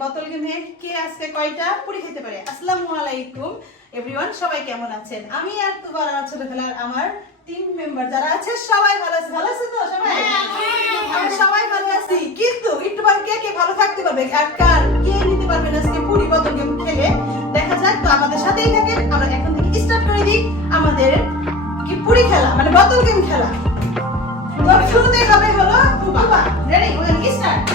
বোতল গেমে কে আজকে কয়টা পুরি খেতে পারে। আসসালামু আলাইকুম এভরিওয়ান, সবাই কেমন আছেন? আমি আর তোমার আমার ছোটবেলার আমার টিম মেম্বার যারা আছে সবাই ভালো আছে। ভালো আছে তো সবাই? আমরা সবাই ভালো আছি, কিন্তু একটু পর কে কে ভালো থাকতে পারবে আর কার কে নিতে পারবে না আজকে পুরি বোতল গেম খেলে দেখা যাক। তো আমাদের সাথেই থাকেন, আমরা এখন থেকে স্টার্ট করে দিই আমাদের কি পুরি খেলা, মানে বোতল গেম খেলা। তো শুরুতেই হবে হলো বাবা, রেডি? Okay start.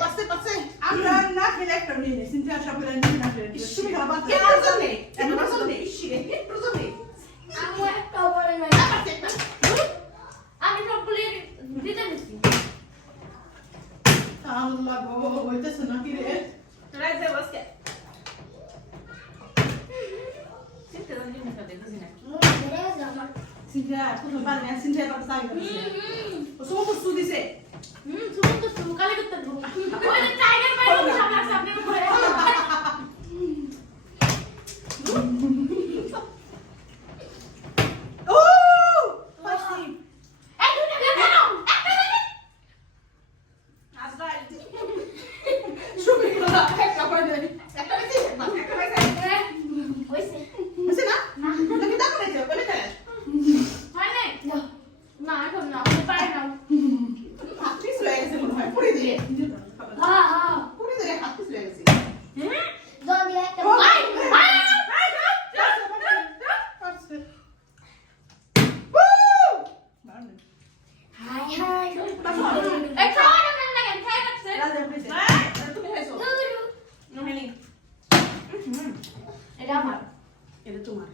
পাচ্ছে পাচ্ছে আমরা না খেলে একটা নিয়ে নিই সিনথিয়া সবাই নিয়ে না খেলে তুমি খাওয়া বাদ দাও প্রয়োজন নেই প্রয়োজন নেই ইসিরে প্রয়োজন নেই আমি একটা উপরে নয় আমি সবগুলি দিতে দিচ্ছি আল্লাহ গো হইতেছে না কি রে রাইট দে বসকে সিনথিয়া জানি না দেখছিস না সিনথিয়া তুমি পারবে না সিনথিয়া পারবে সাইড ও সব কিছু দিছে সুমন্ত সুকালে করতে দেবো ওই যে টাইগার বাইরে সামনে সামনে করে ও পাইছি এই দুটো কেন আজরাইল শুনে গেলা একটা করে দেই একটা বেশি একটা বেশি হইছে হইছে না নাকি দাও করে দাও বলে দেয় হয় নাই না এখন না পারে না হাত পিস হয়ে গেছে মনে হয় পুরি দিয়ে হ্যাঁ হ্যাঁ পুরি দিয়ে হাত পিস হয়ে গেছে জল দিয়ে একটা হাই হাই এই খাওয়া না না কেন খাই রাখছে তুমি খাইছো নহলি এটা আমার এটা তোমার